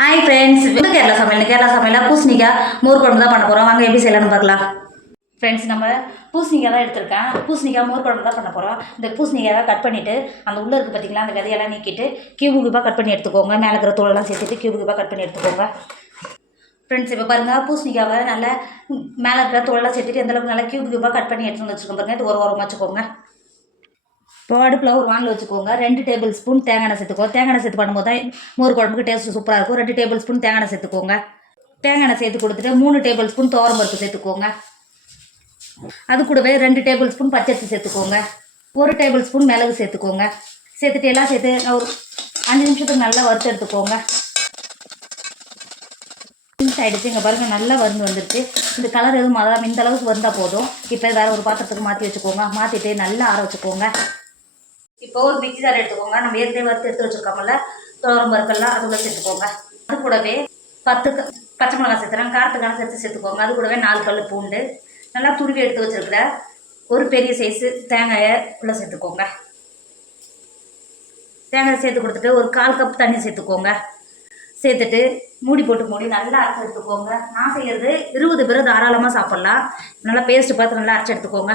Hi friends, இது கேரளா சமையல் பூசணிக்காய் மோர் குழம்பு தான் பண்ண போகிறோம். வாங்க எப்படி செய்யலாம்னு பார்க்கலாம். ஃப்ரெண்ட்ஸ், நம்ம பூசணிக்காய் தான் எடுத்திருக்கேன். பூசணிக்காய் மோர் குழம்பு தான் பண்ண போகிறோம். இந்த பூசணிக்காய் கட் பண்ணிவிட்டு அந்த உள்ளே இருக்குது பார்த்திங்களா, அந்த விதையெல்லாம் நீக்கிட்டு கியூபுக்கு கட் பண்ணி எடுத்துக்கோங்க. மேலே இருக்கிற தோலெல்லாம் சேர்த்துட்டு கியூபுக்கு கட் பண்ணி எடுத்துக்கோங்க. ஃப்ரெண்ட்ஸ், இப்போ பாருங்கள், பூசணிக்காவை நல்லா மேலே இருக்கிற தோலெல்லாம் சேர்த்துட்டு எந்தளவுக்கு நல்லா கியூபுக்கு கட் பண்ணி எடுத்துகிட்டு வச்சுக்கோங்க. பாருங்கள், இது ஒரு வாரமாக வச்சுக்கோங்க. இப்போ அடுப்பில் ஒரு வானல் வச்சுக்கோங்க. 2 டேபிள் ஸ்பூன் தேங்காய் எண்ணெய் சேர்த்துக்கோங்க. தேங்காய் எண்ணெய் சேர்த்து பண்ணும்போது தான் மோர் குழம்புக்கு டேஸ்ட்டு சூப்பராக இருக்கும். 2 டேபிள் ஸ்பூன் தேங்காய் எண்ணெய் சேர்த்துக்கோங்க. தேங்காய் எண்ணெய் சேர்த்து கொடுத்துட்டு 3 டேபிள் ஸ்பூன் துவரம்பருப்பு சேர்த்துக்கோங்க. அது கூடவே 2 டேபிள் ஸ்பூன் பச்சரிசி சேர்த்துக்கோங்க. 1 டேபிள் ஸ்பூன் மிளகு சேர்த்துக்கோங்க. சேர்த்துட்டு எல்லாம் சேர்த்து ஒரு 5 நிமிஷத்துக்கு நல்லா வறுத்து எடுத்துக்கோங்க. ஆகிடுச்சு. இங்கே பாருங்கள், நல்லா வறுந்து வந்துடுச்சு. இந்த கலர் எதுவும் மாறாமல் இந்த அளவுக்கு வந்தால் போதும். இப்போ வேறு ஒரு பாத்திரத்துக்கு மாற்றி வச்சுக்கோங்க. மாற்றிட்டு நல்லா ஆற வச்சுக்கோங்க. இப்போ ஒரு மிக்ஸி ஜார் எடுத்துக்கோங்க. நம்ம ஏற்கனவே வறுத்து எடுத்து வச்சுருக்கோம்ல துவரம் பருப்பெல்லாம் அது கூட சேர்த்துக்கோங்க. அது கூடவே 10 பச்சை மிளகாய் சேர்த்துறேன். காரத்துக்கான சேர்த்துக்கோங்க. அது கூடவே 4 பல் பூண்டு நல்லா துருவி எடுத்து வச்சுருக்கிற ஒரு பெரிய சைஸு தேங்காயை உள்ளே சேர்த்துக்கோங்க. தேங்காயை சேர்த்து கொடுத்துட்டு ஒரு 1/4 கப் தண்ணி சேர்த்துக்கோங்க. சேர்த்துட்டு மூடி நல்லா அரைச்சி எடுத்துக்கோங்க. நான் செய்கிறது 20 பேர் தாராளமாக சாப்பிட்லாம். நல்லா பேஸ்ட்டு பார்த்து நல்லா அரைச்சி எடுத்துக்கோங்க.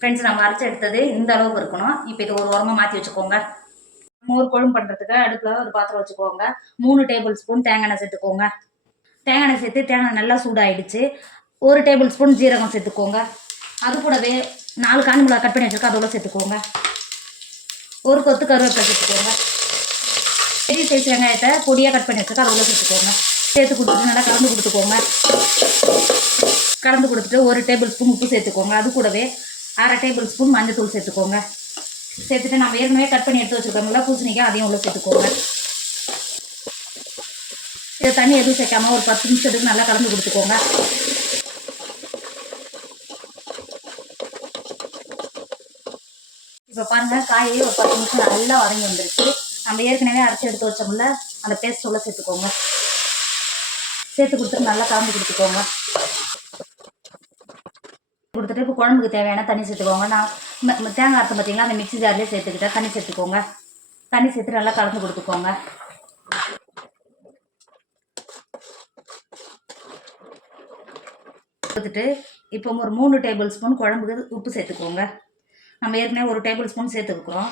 ஃப்ரெண்ட்ஸ், நம்ம அரைச்சி எடுத்தது இந்த அளவுக்கு இருக்கணும். இப்போ இது ஒரு உரமாக மாற்றி வச்சுக்கோங்க. மோர் குழம்பு பண்ணுறதுக்கு அடுப்பில் ஒரு பாத்திரம் வச்சுக்கோங்க. 3 டேபிள் ஸ்பூன் தேங்காய் எண்ணெய் சேர்த்துக்கோங்க. தேங்காய் எண்ணெய் சேர்த்து தேங்காய் நல்லா சூடாகிடுச்சு. 1 டேபிள் ஸ்பூன் ஜீரகம் சேர்த்துக்கோங்க. அது கூடவே 4 காஞ்ச மிளகாய் கட் பண்ணி வச்சுருக்கோம், அதோட சேர்த்துக்கோங்க. ஒரு கொத்து கருவேப்பிலை சேர்த்துக்கோங்க. பெரிய சைஸ் வெங்காயத்தை பொடியாக கட் பண்ணி வச்சுருக்கோம், அதோட சேர்த்துக்கோங்க. சேர்த்து கொடுத்துட்டு நல்லா கலந்து கொடுத்துக்கோங்க. கலந்து கொடுத்துட்டு 1 டேபிள் ஸ்பூன் உப்பு சேர்த்துக்கோங்க. அது கூடவே 1/2 டேபிள் ஸ்பூன் மஞ்சள் சேர்த்துக்கோங்க. சேர்த்துட்டு நம்ம ஏற்கனவே கட் பண்ணி எடுத்து வச்சுருக்கோம்ல பூசணிக்காய், அதையும் உள்ள சேர்த்துக்கோங்க. இதை தண்ணி எதுவும் சேர்க்காம ஒரு 10 நிமிஷத்துக்கு நல்லா கலந்து கொடுத்துக்கோங்க. இப்போ பாருங்கள், காயே ஒரு 10 நிமிஷம் நல்லா வதங்கி வந்துருச்சு. நம்ம ஏற்கனவே அரைச்சி எடுத்து வச்சோம்ல அந்த பேஸ்ட் உள்ள சேர்த்துக்கோங்க. சேர்த்து கொடுத்துட்டு நல்லா கலந்து கொடுத்துக்கோங்க. கொடுத்துட்டு இப்போ குழம்புக்கு தேவையான தண்ணி சேர்த்துக்கோங்க. நான் தேங்காய் அரைத்து பார்த்தீங்களா, அந்த மிக்ஸி ஜார்லேயே சேர்த்துக்கிட்டேன். தண்ணி சேர்த்துக்கோங்க. தண்ணி சேர்த்து நல்லா கலந்து கொடுத்துக்கோங்க. கொடுத்துட்டு இப்போ ஒரு 3 டேபிள் ஸ்பூன் குழம்புக்கு உப்பு சேர்த்துக்கோங்க. நம்ம ஏற்கனவே 1 டேபிள் ஸ்பூன் சேர்த்துக்கிறோம்.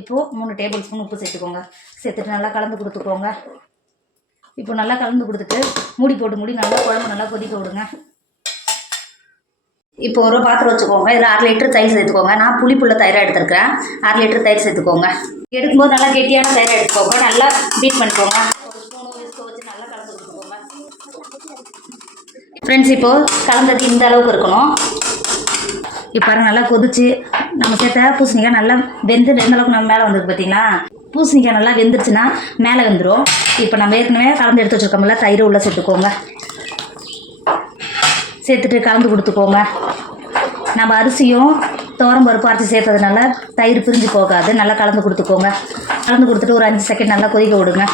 இப்போது 3 டேபிள் ஸ்பூன் உப்பு சேர்த்துக்கோங்க. சேர்த்துட்டு நல்லா கலந்து கொடுத்துக்கோங்க. இப்போ நல்லா கலந்து கொடுத்துட்டு மூடி நல்லா குழம்பு நல்லா கொதிக்க விடுங்க. இப்போ ஒரு பாத்திரம் வச்சுக்கோங்க. இதில் 1/2 லிட்டர் தயிர் சேர்த்துக்கோங்க. நான் புளிப்புள்ள தயிராக எடுத்துருக்கிறேன். 1/2 லிட்டர் தயிர் சேர்த்துக்கோங்க. எடுக்கும்போது நல்லா கெட்டியான தயிராக எடுத்துக்கோங்க. நல்லா பீட் பண்ணிக்கோங்க. ஒரு ஸ்பூனு விஸ்க வச்சு நல்லா கலந்து கொடுத்துக்கோங்க. ஃப்ரெண்ட்ஸ், இப்போது கலந்தது இந்த அளவுக்கு இருக்கணும். இப்போ நல்லா கொதிச்சு நம்ம சேர்த்த பூசணிக்காய் நல்லா வெந்து எந்த அளவுக்கு நம்ம மேலே வந்துருக்கு பார்த்தீங்களா. பூசணிக்காய் நல்லா வெந்துருச்சுன்னா மேலே வந்துடும். இப்போ நம்ம ஏற்கனவே கலந்து எடுத்து வச்சுருக்கோம்ல தயிர் உள்ளே சேர்த்துக்கோங்க. சேர்த்துட்டு கலந்து கொடுத்துக்கோங்க. நம்ம அரிசியும் துவரம் பருப்பு அரைச்சி சேர்த்ததுனால தயிர் பிரிஞ்சு போகாது. நல்லா கலந்து கொடுத்துக்கோங்க. கலந்து கொடுத்துட்டு ஒரு 5 செகண்ட் நல்லா கொதிக்க விடுங்க.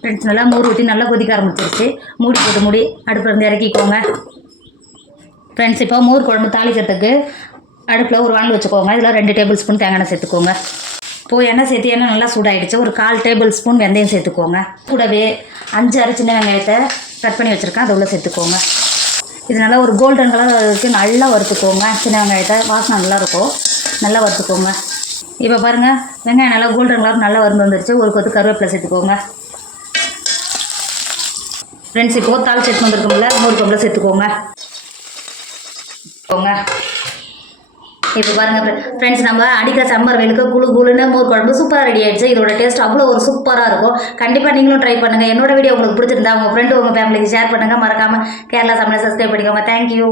ஃப்ரெண்ட்ஸ், நல்லா மோர் ஊற்றி நல்லா கொதிக்க ஆரம்பிச்சிருச்சு. மூடி அடுப்பில் இருந்து இறக்கிக்கோங்க. ஃப்ரெண்ட்ஸ், இப்போ மோர் குழம்பு தாளிக்கிறதுக்கு அடுப்பில் ஒரு வானல் வச்சுக்கோங்க. இதில் 2 டேபிள் ஸ்பூன் தேங்காய் எண்ணெய் சேர்த்துக்கோங்க. இப்போது எண்ணெய் சேர்த்து எண்ணெய் நல்லா சூடாகிடுச்சு. ஒரு 1/4 டேபிள் ஸ்பூன் வெந்தயம் சேர்த்துக்கோங்க. கூடவே 5 சின்ன வெங்காயத்தை கட் பண்ணி வச்சுருக்கேன், அதை உள்ள சேர்த்துக்கோங்க. இது நல்லா ஒரு கோல்டன் கலர் வரைக்கும் நல்லா வறுத்துக்கோங்க. சின்ன வெங்காயத்தை வாசனை நல்லாயிருக்கும், நல்லா வறுத்துக்கோங்க. இப்போ பாருங்கள், வெங்காயம் நல்லா கோல்டன் கலர் நல்லா வந்துருச்சு. ஒரு கொத்து கருவேப்பிலை சேர்த்துக்கோங்க. ஃப்ரெண்ட்ஸ், இப்போது தாளிச்சு எடுத்து வந்துருக்கோம்ல மோர் குழம்புல சேர்த்துக்கோங்க. இப்போ பாருங்கள் ஃப்ரெண்ட்ஸ், நம்ம அடிக்கிற சம்மர் வெயிலுக்கு குளுன்னு மோர் குழம்பு சூப்பராக ரெடி ஆகிடுச்சு. இதோட டேஸ்ட் அவ்வளோ ஒரு சூப்பராக இருக்கும். கண்டிப்பாக நீங்களும் ட்ரை பண்ணுங்கள். என்னோட வீடியோ உங்களுக்கு பிடிச்சிருந்தா உங்கள் ஃப்ரெண்டு உங்கள் ஃபேமிலிக்கு ஷேர் பண்ணுங்கள். மறக்காமல் கேரளா சமையல் சப்ஸ்கிரைப் பண்ணிக்கோங்க. தேங்க்யூ.